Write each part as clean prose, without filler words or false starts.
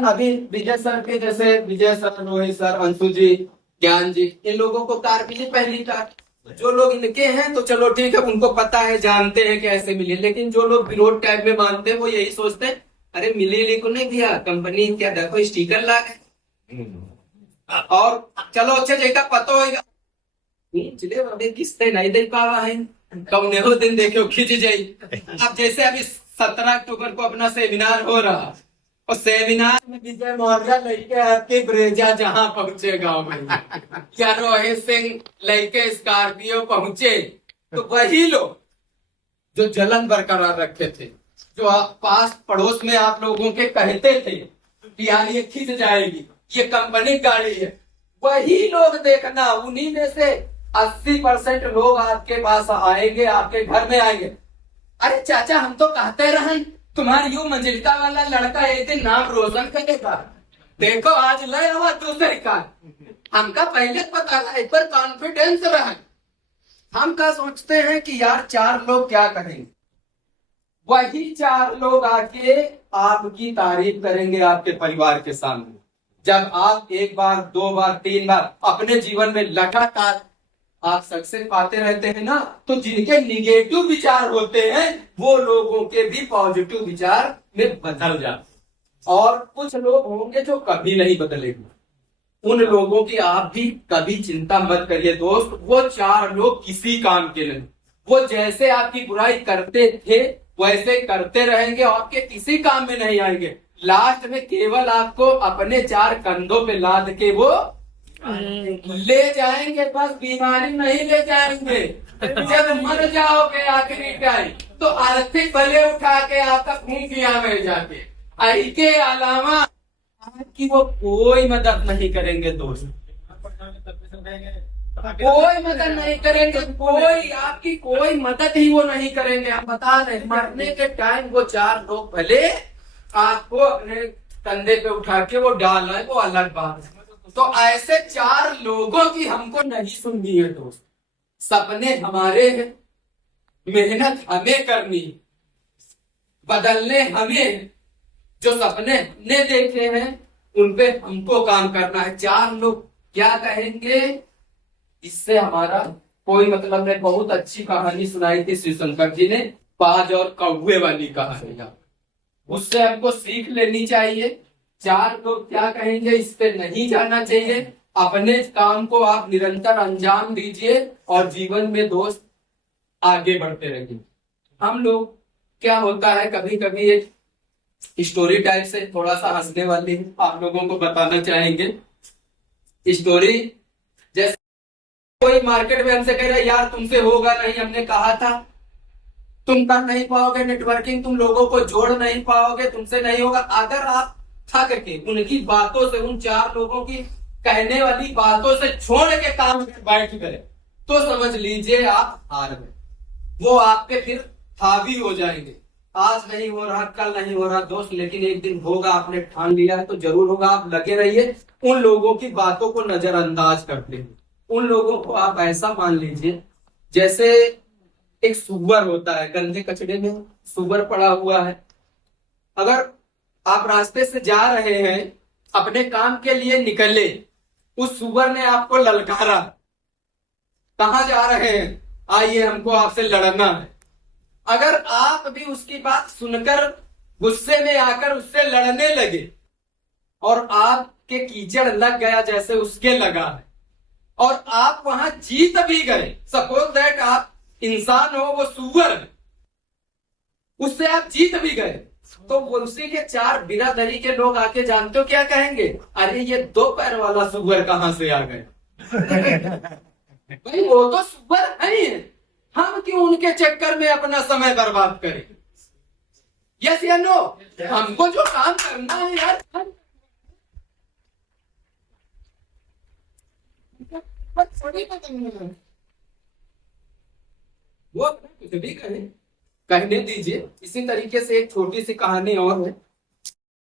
अभी विजय सर के जैसे विजय सर, रोहित सर, अंशु जी, ज्ञान जी, इन लोगों को कार मिली पहली कार। जो लोग इनके हैं तो चलो ठीक है, उनको पता है, जानते हैं कि ऐसे मिली। लेकिन जो लोग विरोध टाइप में मानते हैं वो यही सोचते हैं, अरे मिली को नहीं दिया कंपनी, क्या देखो स्टिकर ला गए और चलो अच्छा जैसा पता होगा चले अभी किसने नहीं दे पावा है, कौन हो दिन देखे खिंच जाई। अब जैसे अभी 17 अक्टूबर को अपना सेमिनार हो रहा, और सेमिनार में विजय मौर्य लड़के आपके ब्रेजा जहां पहुंचे गांव में, या रोहित सिंह लड़के स्कॉर्पियो पहुंचे, तो वही लोग जो जलन बरकरार रखे थे, जो पास पड़ोस में आप लोगों के कहते थे कि यार ये खिंच जाएगी, ये कंपनी गाड़ी है, वही लोग देखना उन्हीं में से 80% लोग आपके पास आएंगे, आपके घर में आएंगे। अरे चाचा हम तो कहते रहे तुम्हारी यू मंजिलता वाला लड़का एक दिन नाम रोशन करेगा, देखो आज ले हुआ दूसरी कार। हमका पहले पता था, एक बार कॉन्फिडेंस रहा। हम क्या सोचते हैं कि यार 4 लोग क्या करेंगे, वही 4 लोग आके आपकी तारीफ करेंगे आपके परिवार के सामने। जब आप 1 बार 2 बार 3 बार अपने जीवन में लगातार आप सक्सेस पाते रहते हैं ना, तो जिनके निगेटिव विचार होते हैं वो लोगों के भी पॉजिटिव विचार में बदल जाते। और कुछ लोग होंगे जो कभी नहीं बदलेंगे, उन लोगों की आप भी कभी चिंता मत करिए दोस्त। वो 4 लोग किसी काम के नहीं, वो जैसे आपकी बुराई करते थे वैसे करते रहेंगे, आपके किसी काम में नहीं आएंगे। लास्ट में केवल आपको अपने 4 कंधों पे लाद के वो ले जाएंगे, बस बीमारी नहीं ले जाएंगे। जब मर जाओगे आखिरी टाइम तो आर्थिक भले उठा के आपका खून किया में जाके, इसके अलावा आपकी वो कोई मदद नहीं करेंगे दोस्त, कोई मदद नहीं करेंगे, कोई आपकी कोई मदद ही वो नहीं करेंगे। हम बता रहे मरने के टाइम वो 4 लोग भले आपको अपने कंधे पे उठा के वो डाल रहे, वो अलग बात है। तो ऐसे 4 लोगों की हमको नहीं सुननी है दोस्त। सपने हमारे हैं, मेहनत हमें करनी, बदलने हमें, जो सपने हमने देखे हैं उन पे हमको काम करना है। 4 लोग क्या कहेंगे इससे हमारा कोई मतलब नहीं। बहुत अच्छी कहानी सुनाई थी श्री शंकर जी ने, बाज और कौवे वाली कहानी, उससे हमको सीख लेनी चाहिए। 4 लोग क्या कहेंगे इस पे नहीं जाना चाहिए। अपने काम को आप निरंतर अंजाम दीजिए और जीवन में दोस्त आगे बढ़ते रहिए। हम लोग क्या होता है, कभी कभी एक स्टोरी टाइप से थोड़ा सा हंसने वाली आप लोगों को बताना चाहेंगे स्टोरी। जैसे कोई मार्केट में हमसे कह रहा है यार तुमसे होगा नहीं, हमने कहा था तुम कर नहीं पाओगे नेटवर्किंग, तुम लोगों को जोड़ नहीं पाओगे, तुमसे नहीं होगा। अगर आप थक के उनकी बातों से, उन 4 लोगों की कहने वाली बातों से छोड़ के काम में बैठ गए तो समझ लीजिए आप हार गए। वो आप पे फिर हावी हो जाएंगे। आज नहीं हो रहा, कल नहीं हो रहा दोस्त, लेकिन एक दिन होगा, आपने ठान लिया है तो जरूर होगा। आप लगे रहिए, उन लोगों की बातों को नजरअंदाज करते हैं। उन लोगों को आप ऐसा मान लीजिए जैसे एक सुअर होता है, गंदे कचड़े में सुअर पड़ा हुआ है। अगर आप रास्ते से जा रहे हैं, अपने काम के लिए निकले, उस सुअर ने आपको ललकारा, कहां जा रहे हैं, आइए हमको आपसे लड़ना है। अगर आप भी उसकी बात सुनकर गुस्से में आकर उससे लड़ने लगे और आपके कीचड़ लग गया जैसे उसके लगा है और आप वहां जीत भी गए, सपोज दैट आप इंसान हो, वो सुअर है, उससे आप जीत भी गए, तो उसी के 4 बिरादरी के लोग आके जानते हो क्या कहेंगे, अरे ये 2 पैर वाला सुअर कहां से आ गए। भाई वो तो सुअर है, हम क्यों उनके चक्कर में अपना समय बर्बाद करें। यस या नो, हमको जो काम करना है यार, वो कुछ भी कहने दीजिए। इसी तरीके से एक छोटी सी कहानी और है,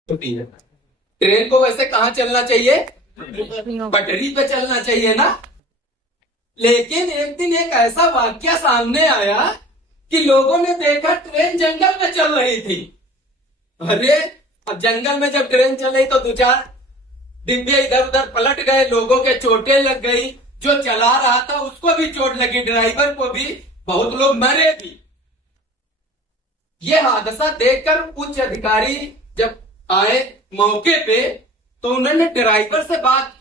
छोटी है। ट्रेन को वैसे कहाँ चलना चाहिए, पटरी पे चलना चाहिए ना। लेकिन एक दिन एक ऐसा वाक्य सामने आया कि लोगों ने देखा ट्रेन जंगल में चल रही थी। अरे अब जंगल में जब ट्रेन चली तो 2-4 डिब्बे इधर उधर पलट गए, लोगों के चोटें लग गई, जो चला रहा था उसको भी चोट लगी, ड्राइवर को भी, बहुत लोग मरे भी। ये हादसा देखकर उच्च अधिकारी जब आए मौके पे तो उन्होंने ड्राइवर से बात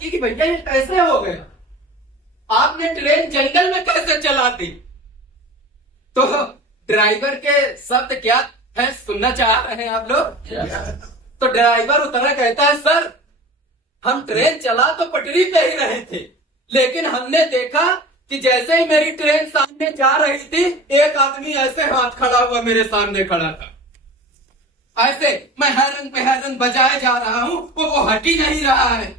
की कि भैया ये कैसे हो गया, आपने ट्रेन जंगल में कैसे चला दी। तो ड्राइवर के शब्द क्या है सुनना चाह रहे हैं आप लोग? तो ड्राइवर उतरा, कहता है सर हम ट्रेन चला तो पटरी पे ही रहे थे, लेकिन हमने देखा कि जैसे ही मेरी ट्रेन सामने जा रही थी, एक आदमी ऐसे हाथ खड़ा हुआ मेरे सामने खड़ा था, ऐसे मैं हरन बजाए जा रहा हूं, वो हट ही नहीं रहा है,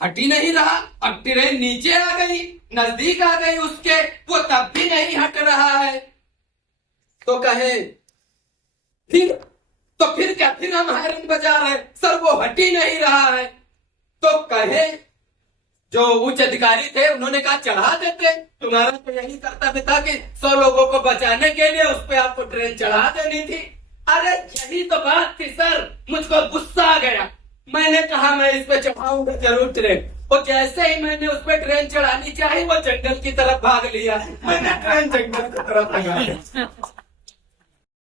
हट ही नहीं रहा। अब ट्रेन नीचे आ गई, नजदीक आ गई उसके, वो तब भी नहीं हट रहा है। तो कहे फिर क्या, फिर हम हरन बजा रहे सर, वो हट ही नहीं रहा है। तो कहे जो उच्च अधिकारी थे उन्होंने कहा चढ़ा देते, तुम्हारा तो यही कर्तव्य था कि 100 लोगों को बचाने के लिए उस पर आपको ट्रेन चढ़ा देनी थी। अरे यही तो बात थी सर, मुझको गुस्सा आ गया, मैंने कहा मैं इस पे चढ़ाऊंगा जरूर ट्रेन, और जैसे ही मैंने उस पर ट्रेन चढ़ानी चाहिए वो जंगल की तरफ भाग लिया, मैंने ट्रेन जंगल की तरफ लगा।